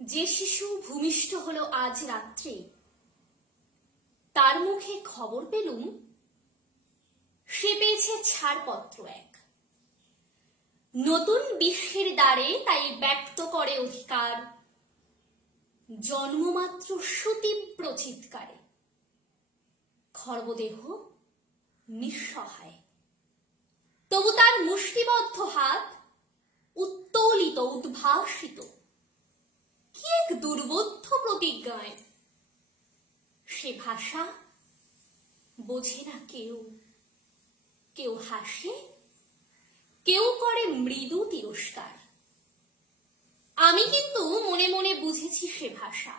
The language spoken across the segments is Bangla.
যে শিশু ভূমিষ্ঠ হলো আজ রাত্রে, তার মুখে খবর পেলুম সে পেয়েছে ছাড়পত্র এক। নতুন বিশ্বের দ্বারে তাই ব্যক্ত করে অধিকার, জন্মমাত্র সুতীব্র চিৎকারে। খর্বদেহ নিঃসহায়, তবু তার মুষ্টিবদ্ধ হাত উত্তোলিত উদ্ভাসিত কি এক দুর্বোধ্য প্রতিজ্ঞায়। সে ভাষা বোঝে না কেউ, কেউ হাসে, কেউ করে মৃদু তিরস্কার। আমি কিন্তু মনে মনে বুঝেছি সে ভাষা।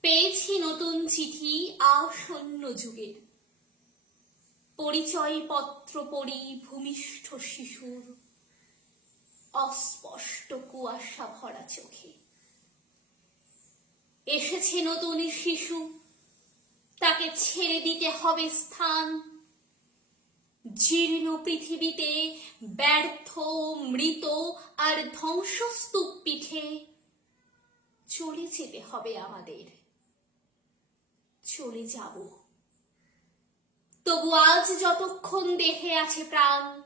পেয়েছি নতুন চিঠি আসন্ন যুগের, পরিচয় পত্র পড়ি ভূমিষ্ঠ শিশুর অস্পষ্ট কুয়াশা ভরা চোখে। এসেছে নতুন শিশু, তাকে ছেড়ে দিতে হবে স্থান। জীর্ণ পৃথিবীতে ব্যর্থ, মৃত আর ধ্বংসস্তূপ পিঠে চলে যেতে হবে আমাদের। চলে যাব, তবু আজ যতক্ষণ দেহে আছে প্রাণ,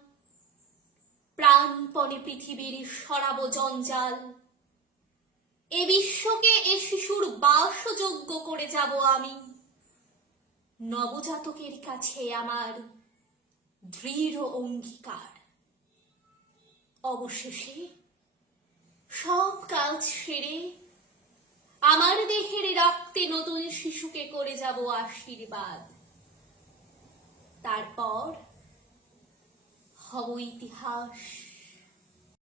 প্রাণপণে পৃথিবীর সরাব জঞ্জাল। এ বিশ্বকে এ শিশুর বাসযোগ্য করে যাব আমি। নবজাতকের কাছে আমার দৃঢ় অঙ্গীকার। অবশেষে সব কাজ সেরে আমার দেহের রক্তে নতুন শিশুকে করে যাব আশীর্বাদ। তারপর হব ইতিহাস।